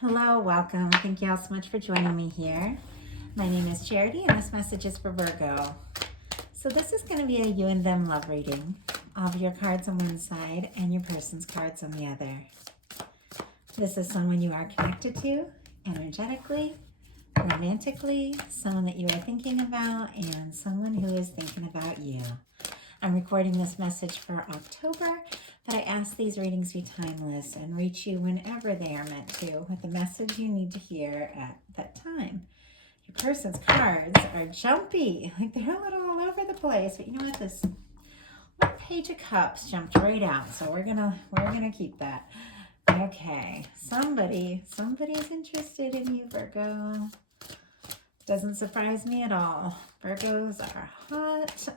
Hello, welcome. Thank you all so much for joining me here. My name is Charity and this message is for Virgo. So this is going to be a you and them love reading of your cards on one side and your person's cards on the other. This is someone you are connected to energetically, romantically, someone that you are thinking about, and someone who is thinking about you. I'm recording this message for October, but I ask these readings be timeless and reach you whenever they are meant to, with the message you need to hear at that time. Your person's cards are jumpy, like they're a little all over the place, but you know what? This Page of Cups jumped right out, so we're gonna keep that. Okay, somebody's interested in you, Virgo. Doesn't surprise me at all. Virgos are hot.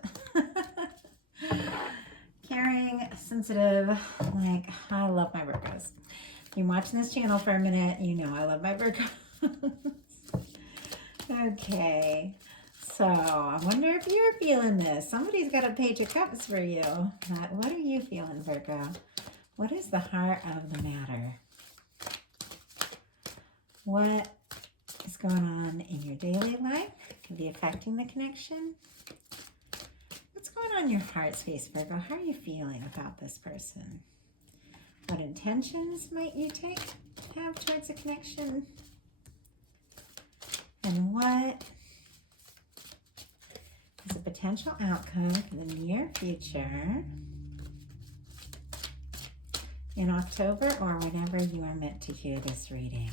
Caring, sensitive, like I love my Virgos. If you're watching this channel for a minute, you know I love my Virgos. Okay, so I wonder if you're feeling this. Somebody's got a Page of Cups for you. What are you feeling, Virgo? What is the heart of the matter? What is going on in your daily life? Could be affecting the connection. What's going on in your heart space, Virgo? How are you feeling about this person? What intentions might you have towards a connection? And what is a potential outcome for the near future in October or whenever you are meant to hear this reading?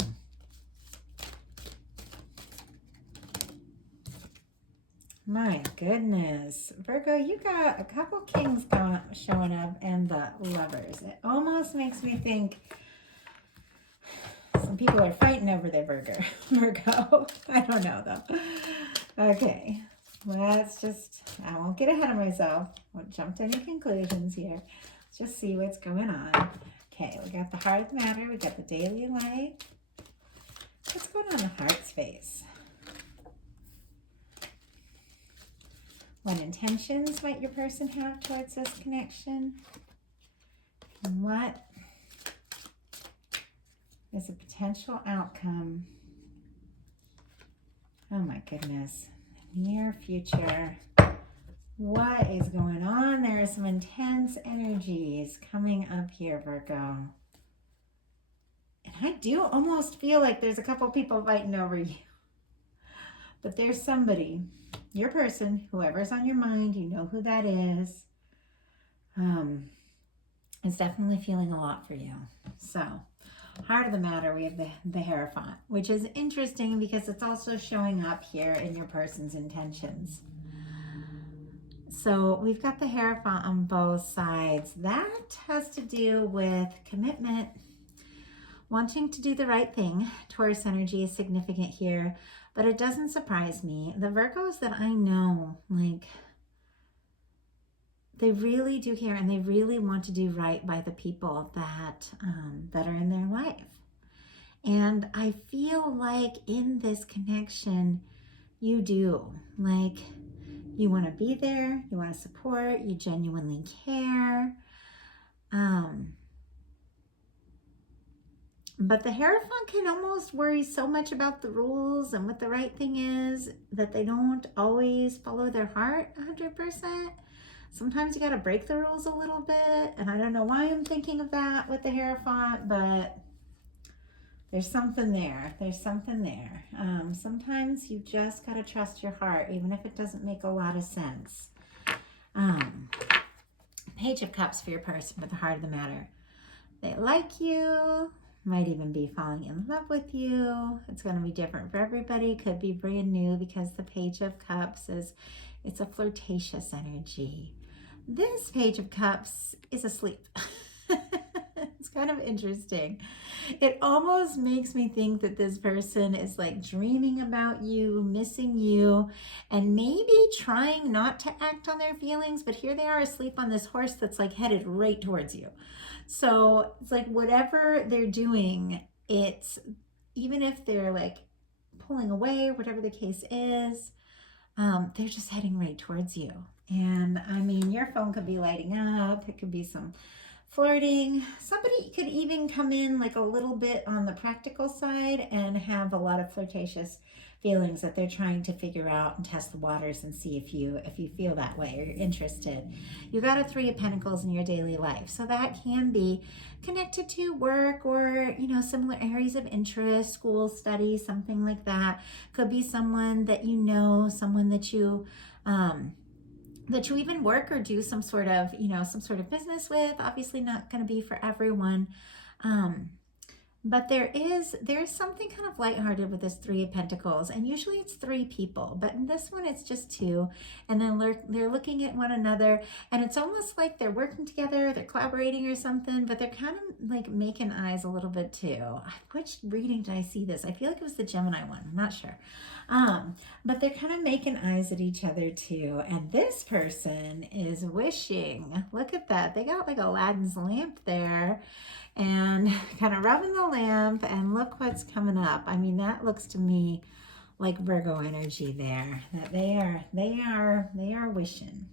My goodness, Virgo, you got a couple kings showing up and the lovers. It almost makes me think some people are fighting over their Virgo. I don't know though. Okay, I won't get ahead of myself. Won't jump to any conclusions here. Let's just see what's going on. Okay, we got the heart of the matter. We got the daily life. What's going on in the heart space? What intentions might your person have towards this connection? And what is a potential outcome? Oh my goodness. Near future. What is going on? There are some intense energies coming up here, Virgo. And I do almost feel like there's a couple people fighting over you. But there's somebody, your person, whoever's on your mind, you know who that is definitely feeling a lot for you. So, heart of the matter, we have the Hierophant, which is interesting because it's also showing up here in your person's intentions. So, we've got the Hierophant on both sides. That has to do with commitment, wanting to do the right thing. Taurus energy is significant here. But it doesn't surprise me. The Virgos that I know, like, they really do care and they really want to do right by the people that are in their life. And I feel like in this connection, you do. Like, you want to be there, you want to support, you genuinely care. But the Hierophant can almost worry so much about the rules and what the right thing is that they don't always follow their heart 100%. Sometimes you got to break the rules a little bit. And I don't know why I'm thinking of that with the Hierophant, but there's something there. There's something there. Sometimes you just got to trust your heart, even if it doesn't make a lot of sense. Page of Cups for your person with the heart of the matter. They like you. Might even be falling in love with you. It's going to be different for everybody. Could be brand new because the Page of Cups it's a flirtatious energy. This Page of Cups is asleep. It's kind of interesting. It almost makes me think that this person is like dreaming about you, missing you, and maybe trying not to act on their feelings, but here they are asleep on this horse that's like headed right towards you. So it's like whatever they're doing, it's even if they're like pulling away, whatever the case is, they're just heading right towards you. And I mean, your phone could be lighting up. It could be some flirting. Somebody could even come in like a little bit on the practical side and have a lot of flirtatious feelings that they're trying to figure out and test the waters and see if you feel that way or you're interested. You got a Three of Pentacles in your daily life, so that can be connected to work or similar areas of interest, school, study, something like that. Could be someone that someone that you even work or do some sort of business with. Obviously not going to be for everyone. But there's something kind of lighthearted with this Three of Pentacles, and usually it's three people, but in this one it's just two, and then they're looking at one another, and it's almost like they're working together, they're collaborating or something, but they're kind of like making eyes a little bit too. Which reading did I see this? I feel like it was the Gemini one. I'm not sure. But they're kind of making eyes at each other too, and this person is wishing. Look at that. They got like Aladdin's lamp there, and kind of rubbing the lamp, and look what's coming up. I mean, that looks to me like Virgo energy there, that they are wishing,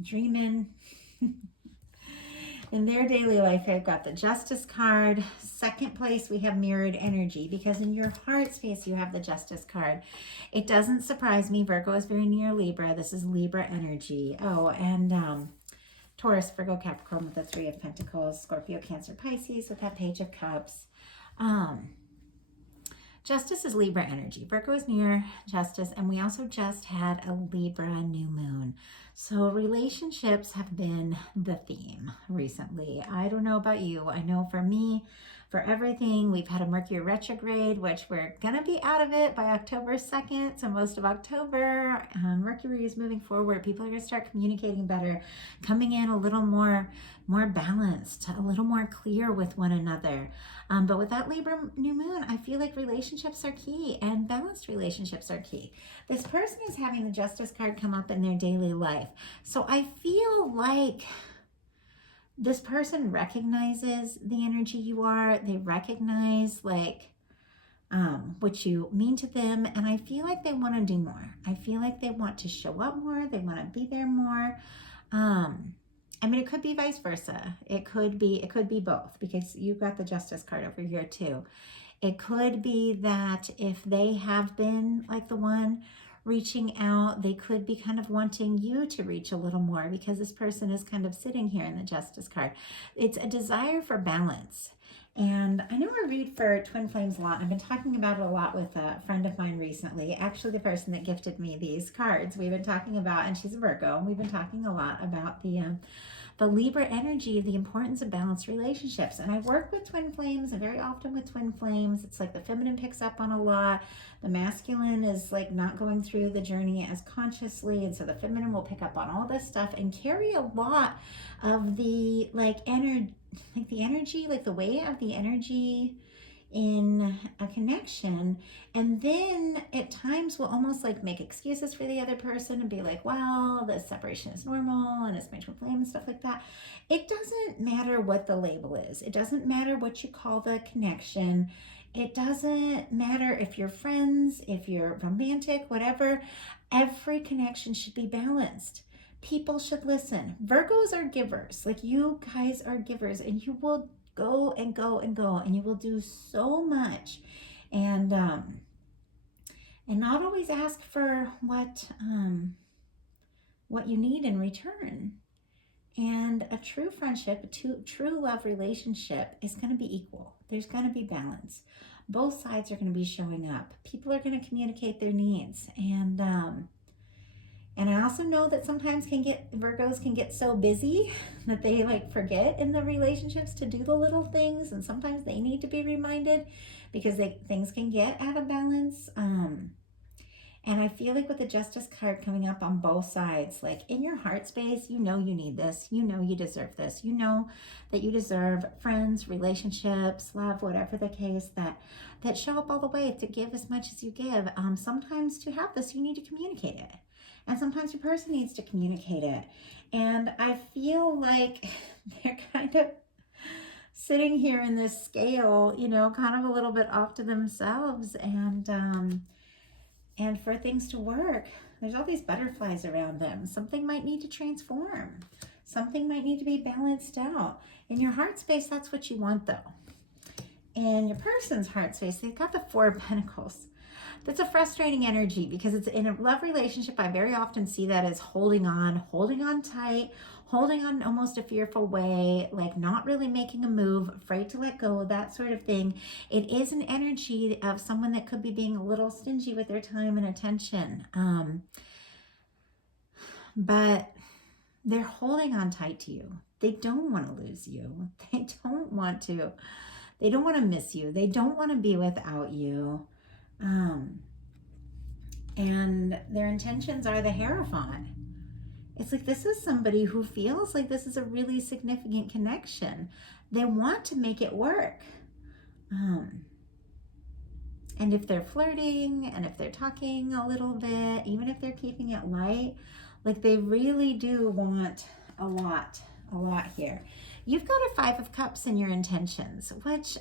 dreaming. In their daily life, I've got the Justice card. Second place, we have mirrored energy, because in your heart space, you have the Justice card. It doesn't surprise me. Virgo is very near Libra. This is Libra energy. Oh, and Taurus, Virgo, Capricorn with the Three of Pentacles, Scorpio, Cancer, Pisces with that Page of Cups. Justice is Libra energy. Virgo is near Justice, and we also just had a Libra new moon. So relationships have been the theme recently. I don't know about you. I know for me, for everything, we've had a Mercury retrograde, which we're going to be out of it by October 2nd. So most of October, Mercury is moving forward. People are going to start communicating better, coming in a little more balanced, a little more clear with one another. But with that Libra new moon, I feel like relationships are key, and balanced relationships are key. This person is having the Justice card come up in their daily life. So I feel like this person recognizes the energy you are. They recognize what you mean to them. And I feel like they want to do more. I feel like they want to show up more. They want to be there more. I mean, it could be vice versa. It could be both, because you've got the Justice card over here too. It could be that if they have been like the one reaching out, they could be kind of wanting you to reach a little more, because this person is kind of sitting here in the Justice card. It's a desire for balance. And I know I read for twin flames a lot. I've been talking about it a lot with a friend of mine recently. Actually, the person that gifted me these cards, we've been talking about, and she's a Virgo, and we've been talking a lot about the Libra energy, the importance of balanced relationships. And I work with twin flames, and very often with twin flames, it's like the feminine picks up on a lot. The masculine is like not going through the journey as consciously. And so the feminine will pick up on all this stuff and carry a lot of the energy, like the weight of the energy in a connection. And then at times we'll almost like make excuses for the other person and be like, well, this separation is normal and it's my twin flame and stuff like that. It doesn't matter what the label is. It doesn't matter what you call the connection. It doesn't matter if you're friends, if you're romantic, whatever. Every connection should be balanced. People should listen. Virgos are givers. Like, you guys are givers, and you will go and go and go, and you will do so much, and not always ask for what you need in return. And a true friendship, a true love relationship is going to be equal. There's going to be balance. Both sides are going to be showing up. People are going to communicate their needs, and I also know that sometimes Virgos can get so busy that they forget in the relationships to do the little things, and sometimes they need to be reminded, because things can get out of balance. And I feel like with the Justice card coming up on both sides, like in your heart space, you know you need this, you know you deserve this, you know that you deserve friends, relationships, love, whatever the case, that show up all the way, to give as much as you give. Sometimes to have this, you need to communicate it. And sometimes your person needs to communicate it. And I feel like they're kind of sitting here in this scale, kind of a little bit off to themselves. And for things to work, there's all these butterflies around them. Something might need to transform. Something might need to be balanced out. In your heart space, that's what you want though. In your person's heart space, they've got the Four of Pentacles. That's a frustrating energy because it's in a love relationship. I very often see that as holding on tight, holding on in almost a fearful way, like not really making a move, afraid to let go, that sort of thing. It is an energy of someone that could be being a little stingy with their time and attention. But they're holding on tight to you. They don't want to lose you. They don't want to. They don't want to miss you. They don't want to be without you. And their intentions are the Hierophant. It's like this is somebody who feels like this is a really significant connection. They want to make it work. And if they're flirting and if they're talking a little bit, even if they're keeping it light, like they really do want a lot here. You've got a Five of Cups in your intentions, which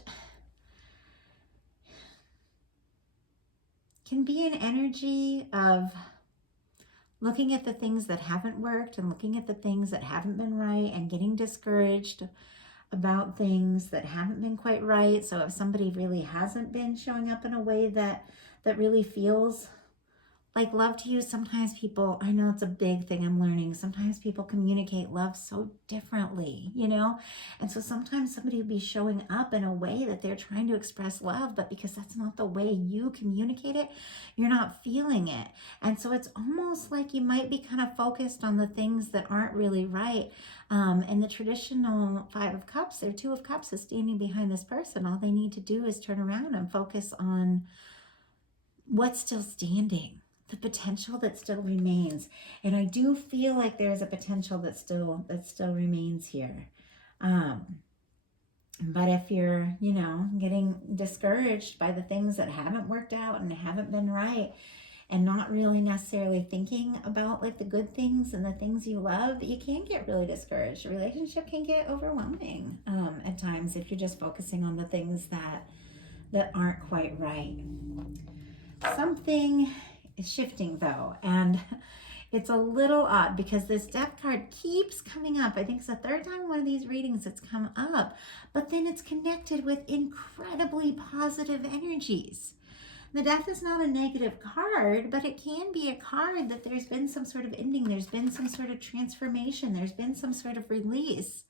can be an energy of looking at the things that haven't worked and looking at the things that haven't been right and getting discouraged about things that haven't been quite right. So if somebody really hasn't been showing up in a way that really feels like love to you, sometimes people, I know it's a big thing I'm learning, sometimes people communicate love so differently, you know? And so sometimes somebody will be showing up in a way that they're trying to express love, but because that's not the way you communicate it, you're not feeling it. And so it's almost like you might be kind of focused on the things that aren't really right. In the traditional Five of Cups, their Two of Cups is standing behind this person. All they need to do is turn around and focus on what's still standing, the potential that still remains. And I do feel like there's a potential that still remains here. But if you're, you know, getting discouraged by the things that haven't worked out and haven't been right, and not really necessarily thinking about like the good things and the things you love, you can get really discouraged. A relationship can get overwhelming at times if you're just focusing on the things that aren't quite right. Something is shifting though, and it's a little odd because this Death card keeps coming up. I think it's the third time in one of these readings it's come up, but then it's connected with incredibly positive energies. The Death is not a negative card, but it can be a card that there's been some sort of ending, there's been some sort of transformation, there's been some sort of release.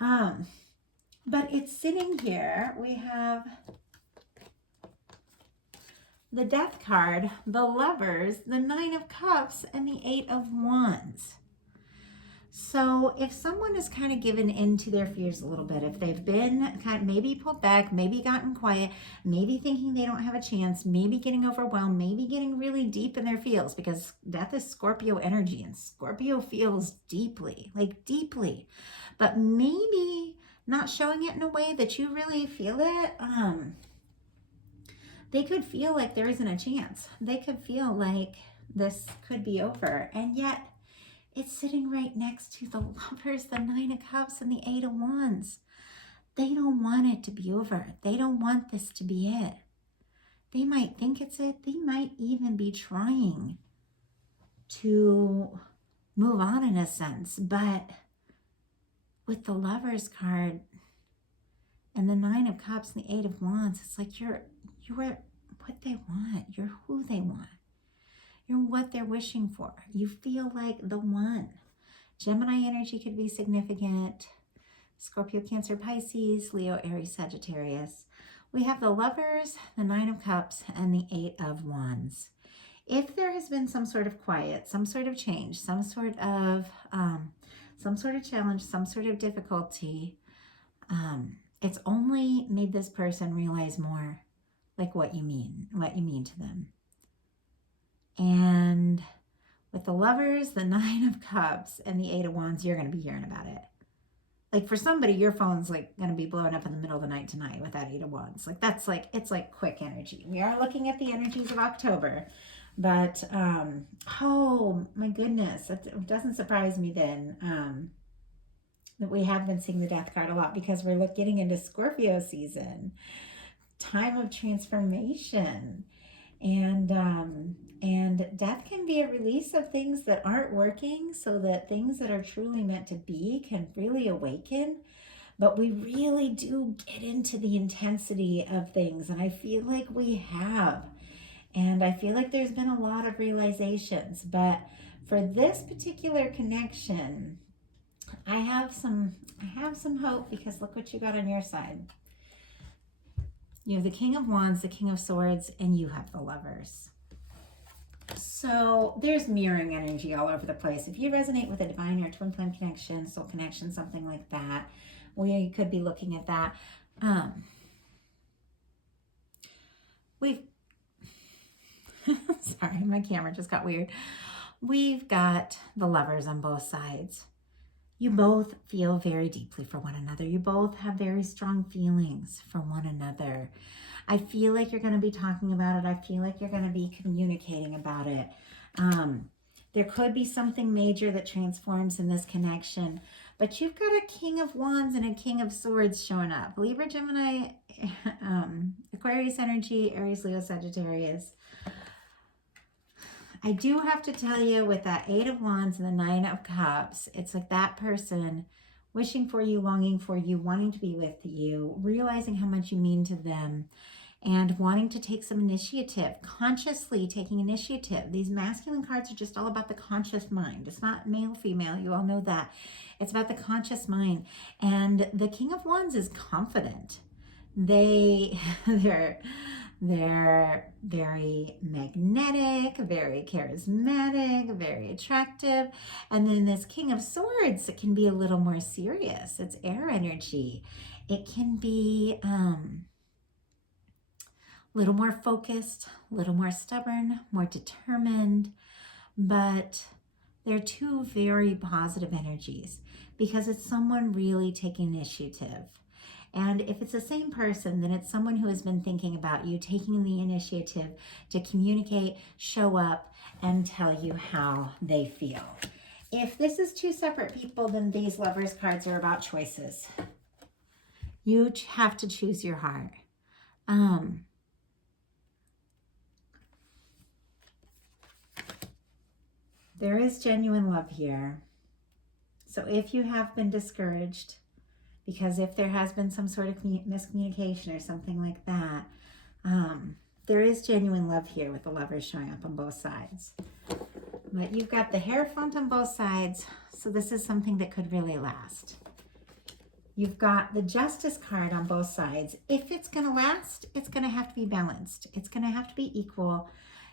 But it's sitting here. We have the Death card, the Lovers, the Nine of Cups, and the Eight of Wands. So if someone is kind of given into their fears a little bit, if they've been kind of maybe pulled back, maybe gotten quiet, maybe thinking they don't have a chance, maybe getting overwhelmed, maybe getting really deep in their feels, because Death is Scorpio energy and Scorpio feels deeply, like deeply, but maybe not showing it in a way that you really feel it. They could feel like there isn't a chance. They could feel like this could be over. And yet it's sitting right next to the Lovers, the Nine of Cups, and the Eight of Wands. They don't want it to be over. They don't want this to be it. They might think it's it. They might even be trying to move on in a sense. But with the Lovers card and the Nine of Cups and the Eight of Wands, it's like you're what they want. You're who they want. You're what they're wishing for. You feel like the one. Gemini energy could be significant. Scorpio, Cancer, Pisces, Leo, Aries, Sagittarius. We have the Lovers, the Nine of Cups, and the Eight of Wands. If there has been some sort of quiet, some sort of change, some sort of challenge, some sort of difficulty, it's only made this person realize more like what you mean to them. And with the Lovers, the Nine of Cups, and the Eight of Wands, you're going to be hearing about it. Like for somebody, your phone's like going to be blowing up in the middle of the night tonight with that Eight of Wands. Like that's like, it's like quick energy. We are looking at the energies of October, but oh my goodness, it doesn't surprise me then that we have been seeing the Death card a lot because we're getting into Scorpio season. Time of transformation. And death can be a release of things that aren't working so that things that are truly meant to be can really awaken. But we really do get into the intensity of things, and I feel like we have. And I feel like there's been a lot of realizations. But for this particular connection, I have some hope, because look what you got on your side. You have the King of Wands, the King of Swords, and you have the Lovers. So there's mirroring energy all over the place. If you resonate with a divine or twin flame connection, soul connection, something like that, we could be looking at that. Sorry, my camera just got weird. We've got the Lovers on both sides. You both feel very deeply for one another. You both have very strong feelings for one another. I feel like you're going to be talking about it. I feel like you're going to be communicating about it. There could be something major that transforms in this connection, but you've got a King of Wands and a King of Swords showing up. Libra, Gemini, Aquarius energy, Aries, Leo, Sagittarius. I do have to tell you, with that Eight of Wands and the Nine of Cups, it's like that person wishing for you, longing for you, wanting to be with you, realizing how much you mean to them, and wanting to take some initiative, consciously taking initiative. These masculine cards are just all about the conscious mind. It's not male, female. You all know that. It's about the conscious mind. And the King of Wands is confident. They're very magnetic, very charismatic, very attractive. And then this King of Swords, it can be a little more serious. It's air energy. It can be a little more focused, a little more stubborn, more determined. But they're two very positive energies because it's someone really taking initiative. And if it's the same person, then it's someone who has been thinking about you, taking the initiative to communicate, show up, and tell you how they feel. If this is two separate people, then these Lovers cards are about choices. You have to choose your heart. There is genuine love here. So if you have been discouraged, because if there has been some sort of miscommunication or something like that, there is genuine love here with the Lovers showing up on both sides. But you've got the Hierophant on both sides, so this is something that could really last. You've got the Justice card on both sides. If it's going to last, it's going to have to be balanced. It's going to have to be equal.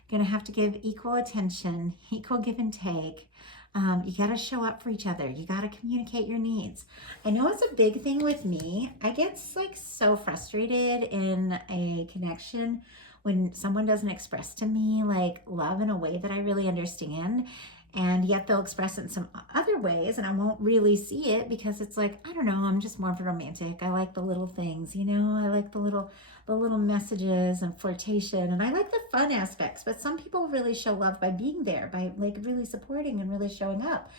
You're going to have to give equal attention, equal give and take. You got to show up for each other. You got to communicate your needs. I know it's a big thing with me. I get like so frustrated in a connection when someone doesn't express to me like love in a way that I really understand. And yet they'll express it in some other ways and I won't really see it because it's like, I don't know, I'm just more of a romantic. I like the little things, you know, I like the little messages and flirtation, and I like the fun aspects. But some people really show love by being there, by like really supporting and really showing up.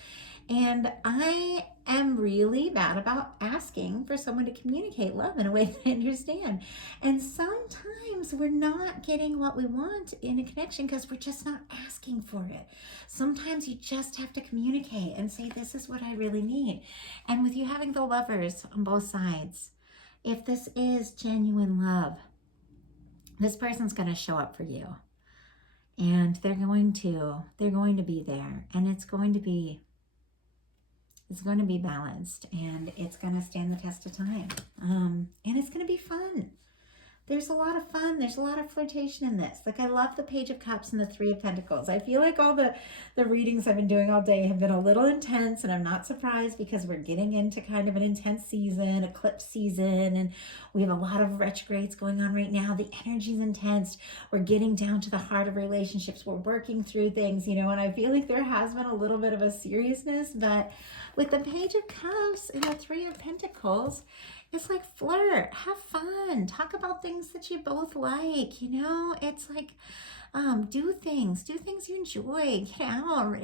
And I am really bad about asking for someone to communicate love in a way that I understand. And sometimes we're not getting what we want in a connection because we're just not asking for it. Sometimes you just have to communicate and say, this is what I really need. And with you having the Lovers on both sides, if this is genuine love, this person's going to show up for you. And they're going to be there, and it's going to be balanced, and it's going to stand the test of time. And it's going to be fun. There's a lot of fun. There's a lot of flirtation in this. Like, I love the Page of Cups and the Three of Pentacles. I feel like all the readings I've been doing all day have been a little intense, and I'm not surprised because we're getting into kind of an intense season, eclipse season, and we have a lot of retrogrades going on right now. The energy's intense. We're getting down to the heart of relationships. We're working through things, you know, and I feel like there has been a little bit of a seriousness, but with the Page of Cups and the Three of Pentacles, it's like flirt, have fun, talk about things that you both like, you know. It's like do things you enjoy, get out,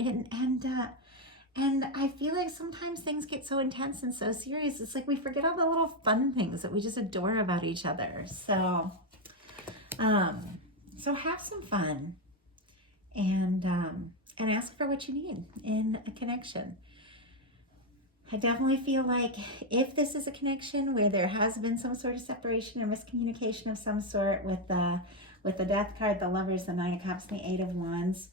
and I feel like sometimes things get so intense and so serious. It's like we forget all the little fun things that we just adore about each other. So So have some fun and ask for what you need in a connection. I definitely feel like if this is a connection where there has been some sort of separation or miscommunication of some sort with the Death card, the Lovers, the Nine of Cups, and the Eight of Wands,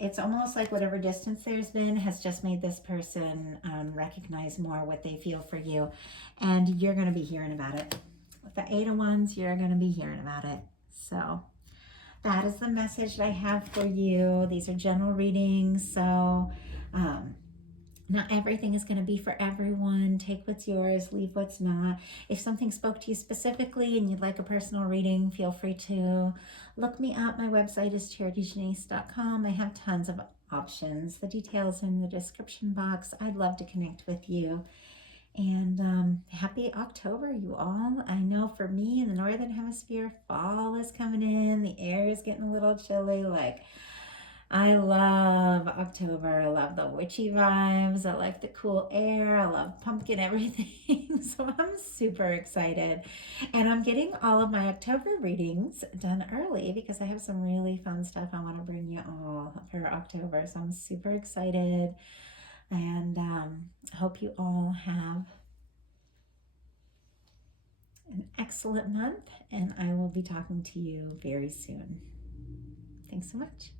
it's almost like whatever distance there's been has just made this person recognize more what they feel for you, and you're going to be hearing about it. With the Eight of Wands, you're going to be hearing about it. So that is the message that I have for you. These are general readings, so not everything is going to be for everyone. Take what's yours, leave what's not. If something spoke to you specifically and you'd like a personal reading, feel free to look me up. My website is charityjanice.com. I have tons of options. The details in the description box. I'd love to connect with you. And happy October, you all. I know for me in the Northern Hemisphere, fall is coming in. The air is getting a little chilly. I love October. I love the witchy vibes. I like the cool air. I love pumpkin everything. So I'm super excited. And I'm getting all of my October readings done early because I have some really fun stuff I want to bring you all for October. So I'm super excited. And I hope you all have an excellent month. And I will be talking to you very soon. Thanks so much.